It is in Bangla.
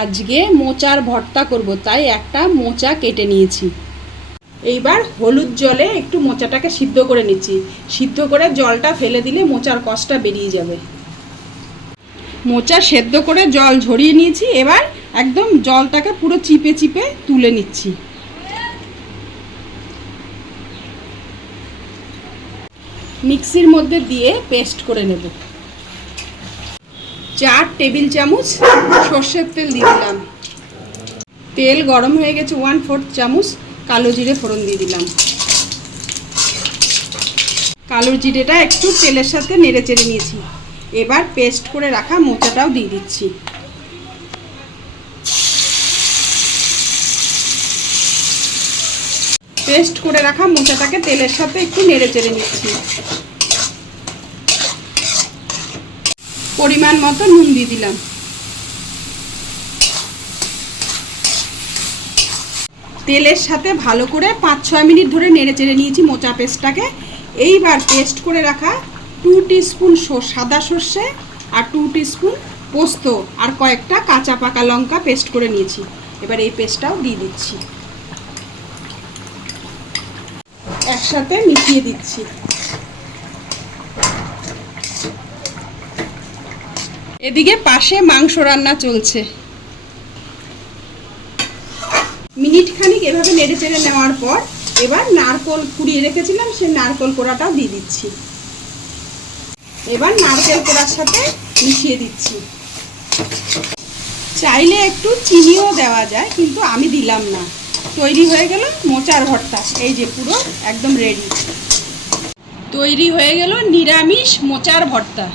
আজকে মোচার ভর্তা করব, তাই একটা মোচা কেটে নিয়েছি। এইবার হলুদ জলে একটু মোচাটাকে সিদ্ধ করে নিচ্ছি। সিদ্ধ করে জলটা ফেলে দিলে মোচার কষটা বেরিয়ে যাবে। মোচা সেদ্ধ করে জল ঝরিয়ে নিয়েছি। এবার একদম জলটাকে পুরো চিপে চিপে তুলে নিচ্ছি। মিক্সির মধ্যে দিয়ে পেস্ট করে নেব। 4 টেবিল চামচ সর্ষের তেল দিয়ে দিলাম। তেল গরম হয়ে গেছে, 1/4 চামচ কালো জিরে ফোড়ন দিয়ে দিলাম। কালো জিরেটা একটু তেলের সাথে নেড়ে চেড়ে নিয়েছি। এবার পেস্ট করে রাখা মোচাটাও দিয়ে দিচ্ছি। পেস্ট করে রাখা মোচাটাকে তেলের সাথে একটু নেড়ে চেড়ে নিচ্ছি। পরিমাণ মতো নুন দিয়ে দিলাম। তেলের সাথে ভালো করে 5-6 মিনিট ধরে নেড়ে চেড়ে নিয়েছি মোচা পেস্টটাকে। এইবার পেস্ট করে রাখা 2 টিস্পুন সাদা সর্ষে আর 2 টিস্পুন পোস্ত আর কয়েকটা কাঁচা পাকা লঙ্কা পেস্ট করে নিয়েছি। এবার এই পেস্টটাও দিয়ে দিচ্ছি, একসাথে মিশিয়ে দিচ্ছি। এদিকে পাশে মাংস রান্না চলছে। মিনিট খানিক এভাবে নেড়ে চেড়ে নেওয়ার পর এবার নারকেল কুড়িয়ে রেখেছিলাম, সেই নারকেল কোড়াটাও দিয়ে দিচ্ছি। এবার নারকেল কোড়ার সাথে মিশিয়ে দিচ্ছি। চাইলে একটু চিনিও দেওয়া যায়, কিন্তু আমি দিলাম না। তৈরি হয়ে গেল মোচার ভর্তা। এই যে পুরো একদম রেডি। তৈরি হয়ে গেল নিরামিষ মোচার ভর্তা।